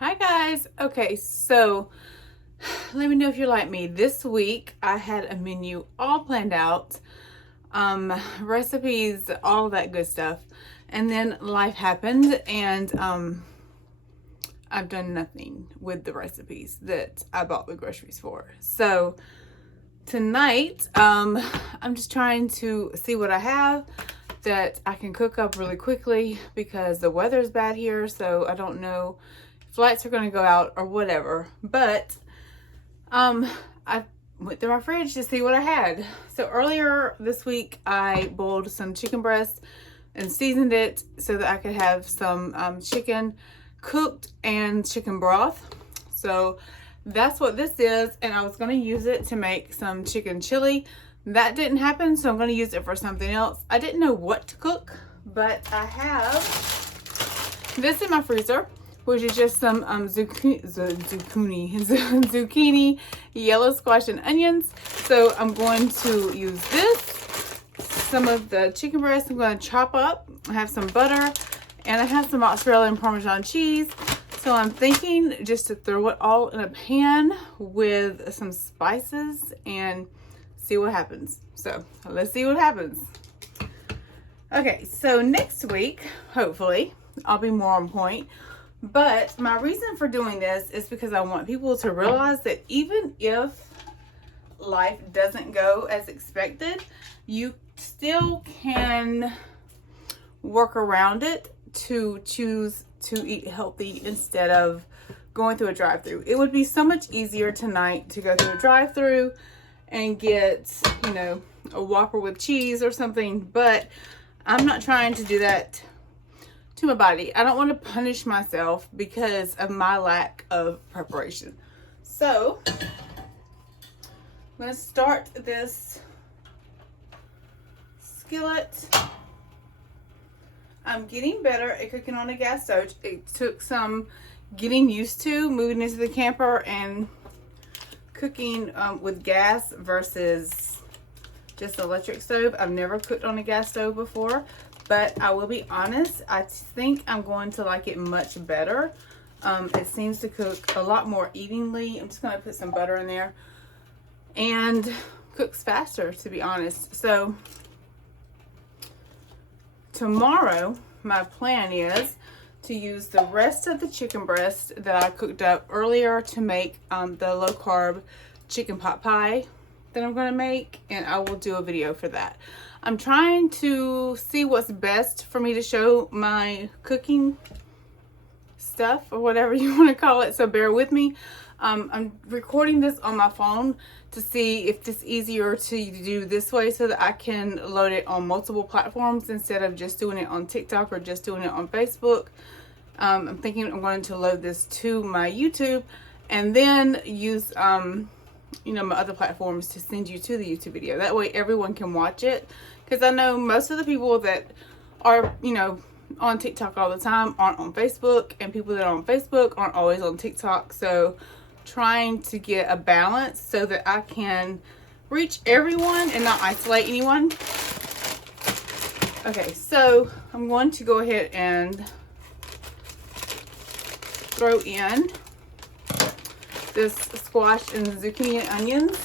Hi guys. Okay, so let me know if you're like me. This week I had a menu all planned out, recipes, all that good stuff. And then life happened and I've done nothing with the recipes that I bought the groceries for. So tonight, I'm just trying to see what I have that I can cook up really quickly because the weather's bad here, so I don't know if lights are going to go out or whatever. But I went through my fridge to see what I had. So earlier this week I boiled some chicken breast and seasoned it so that I could have some chicken cooked and chicken broth. So that's what this is, and I was going to use it to make some chicken chili. That didn't happen, so I'm going to use it for something else. I didn't know what to cook, but I have this in my freezer, which is just some zucchini, yellow squash, and onions. So I'm going to use this. Some of the chicken breast I'm going to chop up. I have some butter, and I have some mozzarella and Parmesan cheese. So I'm thinking just to throw it all in a pan with some spices and see what happens. So let's see what happens. Okay, so next week, hopefully, I'll be more on point. But my reason for doing this is because I want people to realize that even if life doesn't go as expected, you still can work around it to choose to eat healthy instead of going through a drive-through. It would be so much easier tonight to go through a drive-through and get, you know, a Whopper with cheese or something, but I'm not trying to do that to my body. I don't want to punish myself because of my lack of preparation. So I'm going to start this skillet. I'm getting better at cooking on a gas stove. It took some getting used to moving into the camper and cooking with gas versus just electric stove. I've never cooked on a gas stove before, but I will be honest, I think I'm going to like it much better. It seems to cook a lot more evenly. I'm just going to put some butter in there and cooks faster, to be honest. So tomorrow, my plan is to use the rest of the chicken breast that I cooked up earlier to make the low carb chicken pot pie that I'm going to make, and I will do a video for that. I'm trying to see what's best for me to show my cooking stuff or whatever you want to call it, so bear with me. I'm recording this on my phone to see if it's easier to do this way so that I can load it on multiple platforms instead of just doing it on TikTok or just doing it on Facebook. I'm thinking I'm going to load this to my YouTube and then use you know, my other platforms to send you to the YouTube video. That way everyone can watch it, because I know most of the people that are, you know, on TikTok all the time aren't on Facebook, and people that are on Facebook aren't always on TikTok. So trying to get a balance so that I can reach everyone and not isolate anyone. Okay, so I'm going to go ahead and throw in this squash and zucchini and onions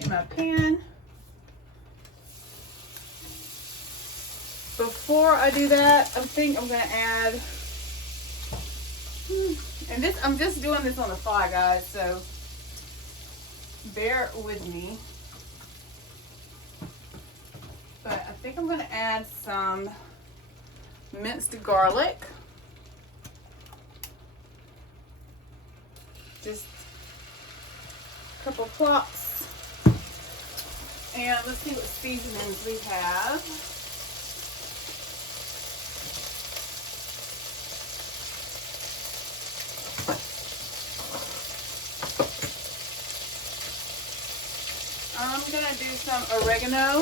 in my pan. Before I do that, I think I'm going to add, and this, I'm just doing this on the fly, guys, so bear with me. But I think I'm going to add some minced garlic. Just a couple plops. And let's see what seasonings we have. I'm going to do some oregano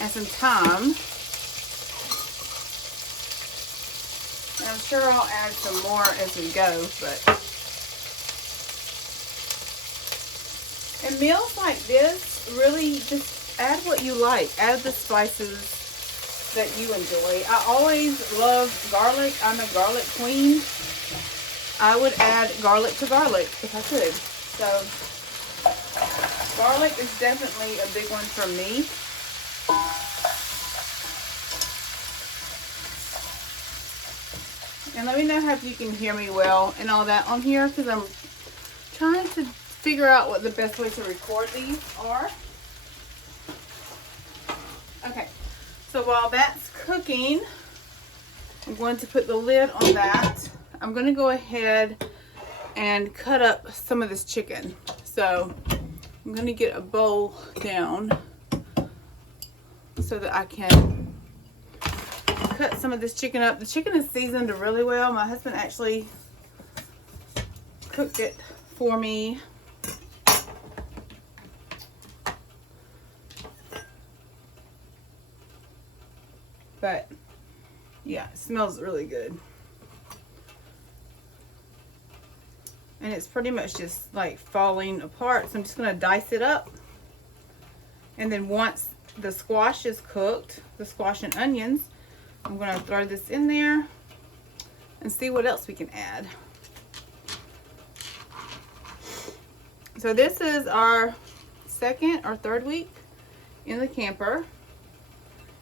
and some thyme. And I'm sure I'll add some more as we go, but in meals like this, really just add what you like. Add the spices that you enjoy. I always love garlic. I'm a garlic queen. I would add garlic to garlic if I could. So garlic is definitely a big one for me. And let me know if you can hear me well and all that on here, because I'm trying to figure out what the best way to record these are. Okay, so while that's cooking, I'm going to put the lid on that. I'm going to go ahead and cut up some of this chicken. So I'm going to get a bowl down so that I can cut some of this chicken up. The chicken is seasoned really well. My husband actually cooked it for me. But yeah, it smells really good. And it's pretty much just like falling apart. So I'm just gonna dice it up. And then once the squash is cooked, the squash and onions, I'm gonna throw this in there and see what else we can add. So this is our second or third week in the camper.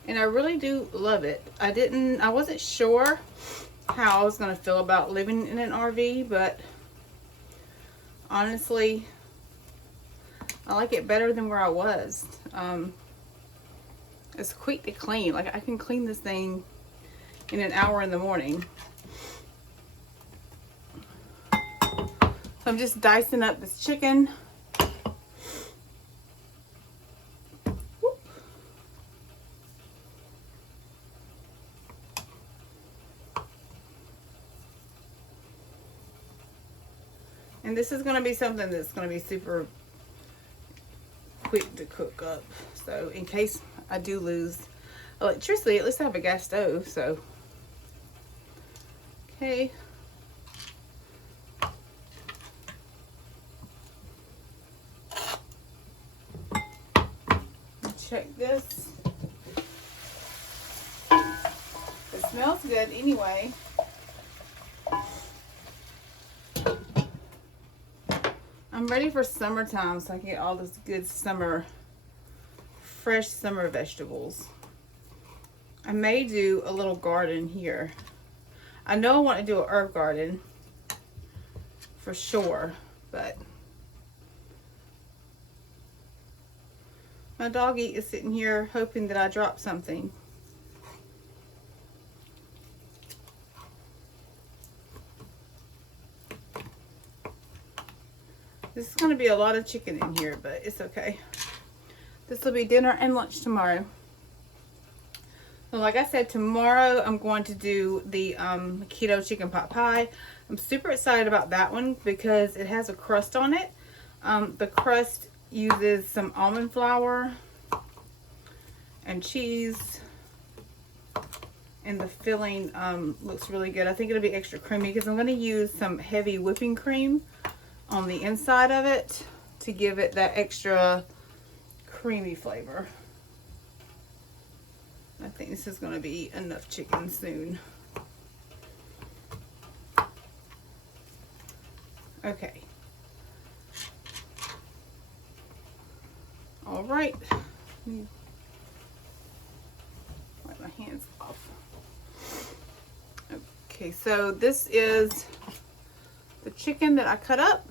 And I really do love it. I wasn't sure how I was gonna feel about living in an RV, but honestly, I like it better than where I was. It's quick to clean. Like, I can clean this thing in an hour in the morning. So I'm just dicing up this chicken. Whoop. And this is going to be something that's going to be super quick to cook up. So in case I do lose electricity, at least I have a gas stove. So okay. Check this. It smells good anyway. I'm ready for summertime so I can get all this good fresh summer vegetables. I may do a little garden here. I know I want to do an herb garden for sure, but my doggy is sitting here hoping that I drop something. This is going to be a lot of chicken in here, but it's okay. This will be dinner and lunch tomorrow. So like I said, tomorrow I'm going to do the keto chicken pot pie. I'm super excited about that one because it has a crust on it. The crust uses some almond flour and cheese. And the filling looks really good. I think it'll be extra creamy because I'm going to use some heavy whipping cream on the inside of it to give it that extra creamy flavor. I think this is going to be enough chicken soon. Okay. All right. Wipe my hands off. Okay, so this is the chicken that I cut up.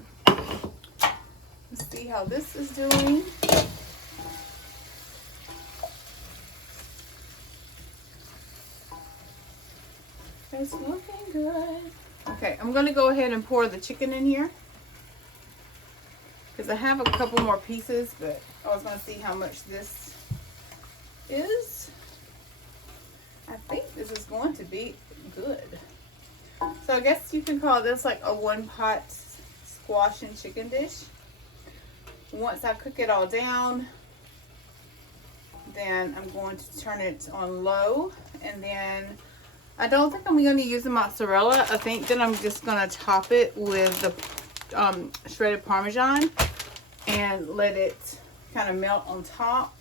Let's see how this is doing. It's looking good. Okay, I'm gonna go ahead and pour the chicken in here because I have a couple more pieces, but I was gonna see how much this is. I think this is going to be good. So I guess you can call this like a one pot squash and chicken dish. Once I cook it all down, then I'm going to turn it on low, and then I don't think I'm going to use the mozzarella. I think that I'm just going to top it with the shredded Parmesan and let it kind of melt on top.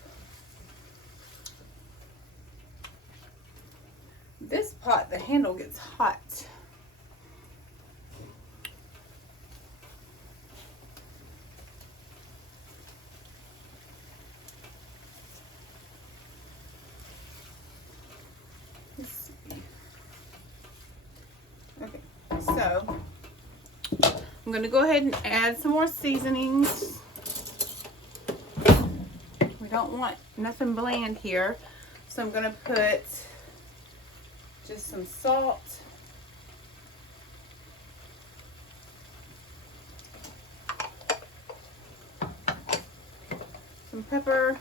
This pot, the handle gets hot. Let's see. Okay, so I'm going to go ahead and add some more seasonings. We don't want nothing bland here. So I'm going to put just some salt. Some pepper.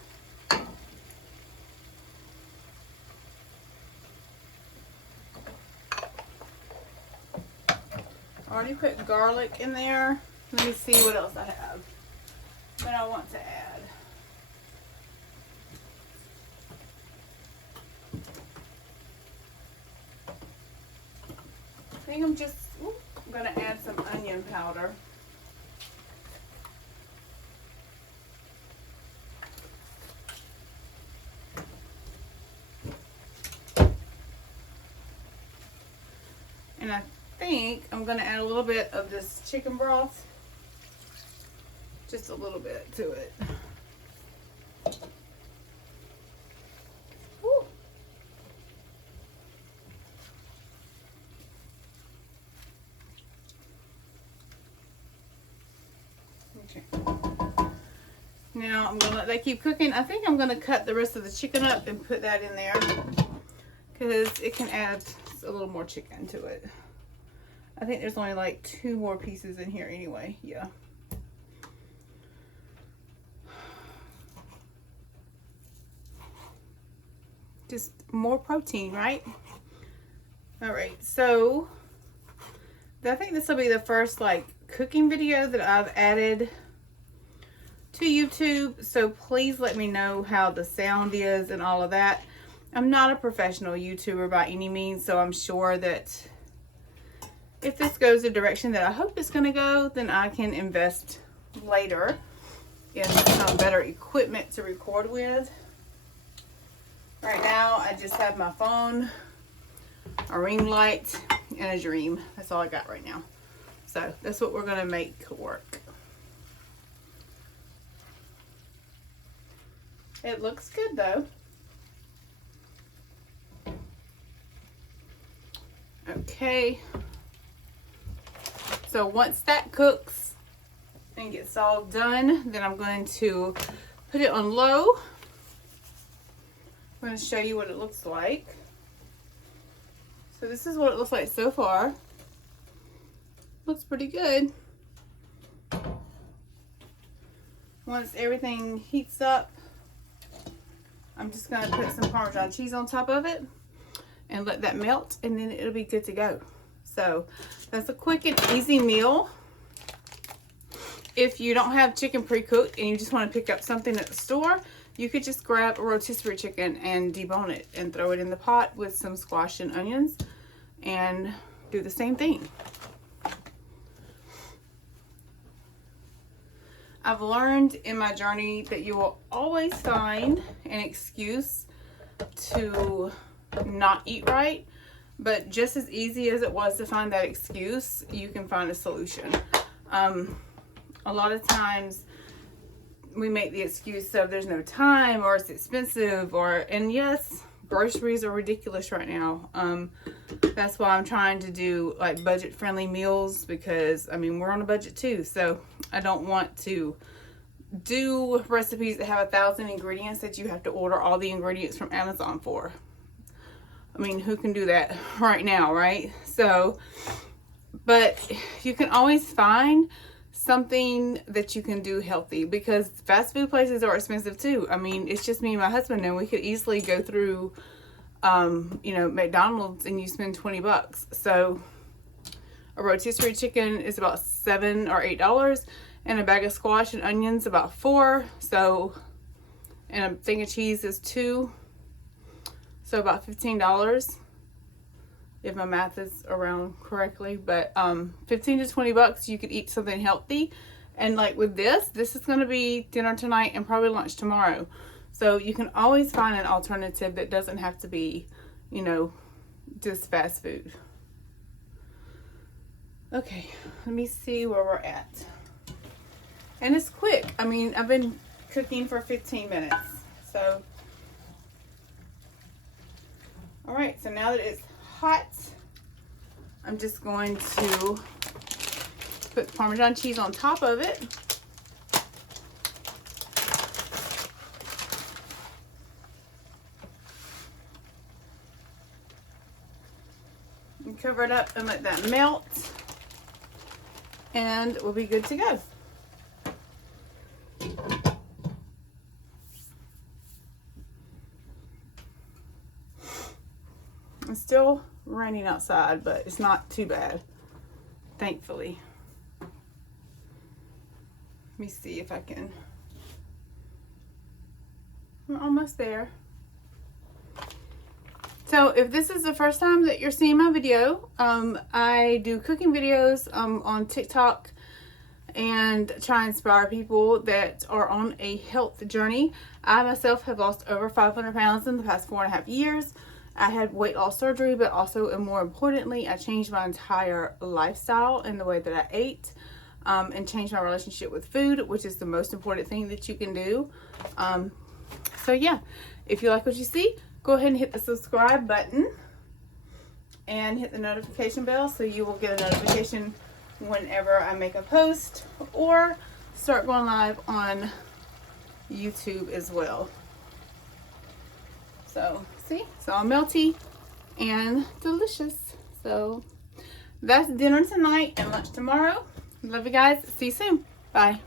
I already put garlic in there. Let me see what else I have that I want to add. I think I'm just going to add some onion powder. And I think I'm going to add a little bit of this chicken broth. Just a little bit to it. Woo. Okay. Now I'm going to let that keep cooking. I think I'm going to cut the rest of the chicken up and put that in there because it can add a little more chicken to it. I think there's only like 2 more pieces in here anyway. Yeah. Just more protein, right? All right, so I think this will be the first like cooking video that I've added to YouTube. So please let me know how the sound is and all of that. I'm not a professional YouTuber by any means, so I'm sure that if this goes the direction that I hope it's going to go, then I can invest later in some better equipment to record with. Right now, I just have my phone, a ring light, and a dream. That's all I got right now. So that's what we're going to make work. It looks good though. Okay. So once that cooks and gets all done, then I'm going to put it on low. I'm going to show you what it looks like. So this is what it looks like so far. Looks pretty good. Once everything heats up, I'm just going to put some Parmesan cheese on top of it and let that melt, and then it'll be good to go. So that's a quick and easy meal. If you don't have chicken pre-cooked and you just want to pick up something at the store, you could just grab a rotisserie chicken and debone it and throw it in the pot with some squash and onions and do the same thing. I've learned in my journey that you will always find an excuse to not eat right, but just as easy as it was to find that excuse, you can find a solution. A lot of times we make the excuse of there's no time or it's expensive, and yes, groceries are ridiculous right now. That's why I'm trying to do like budget friendly meals, because I mean, we're on a budget too. So I don't want to do recipes that have 1,000 ingredients that you have to order all the ingredients from Amazon for. I mean, who can do that right now, right? So, but you can always find something that you can do healthy, because fast food places are expensive too. I mean, it's just me and my husband, and we could easily go through, you know, McDonald's and you spend $20. So a rotisserie chicken is about $7 or $8, and a bag of squash and onions about $4. So, and a thing of cheese is $2. So about $15, if my math is around correctly. But 15 to 20 bucks, you could eat something healthy. And like with this is going to be dinner tonight and probably lunch tomorrow. So you can always find an alternative that doesn't have to be, you know, just fast food. Okay, let me see where we're at. And it's quick. I mean, I've been cooking for 15 minutes. So, all right, so now that it's hot, I'm just going to put Parmesan cheese on top of it. And cover it up and let that melt. And we'll be good to go. It's still raining outside, but it's not too bad, thankfully. Let me see if I can. We're almost there. So if this is the first time that you're seeing my video, I do cooking videos on TikTok and try and inspire people that are on a health journey. I myself have lost over 500 pounds in the past 4.5 years. I had weight loss surgery, but also, and more importantly, I changed my entire lifestyle and the way that I ate, and changed my relationship with food, which is the most important thing that you can do. So yeah, if you like what you see, go ahead and hit the subscribe button and hit the notification bell so you will get a notification whenever I make a post or start going live on YouTube as well. So see, it's all melty and delicious. So that's dinner tonight and lunch tomorrow. Love you guys. See you soon. Bye.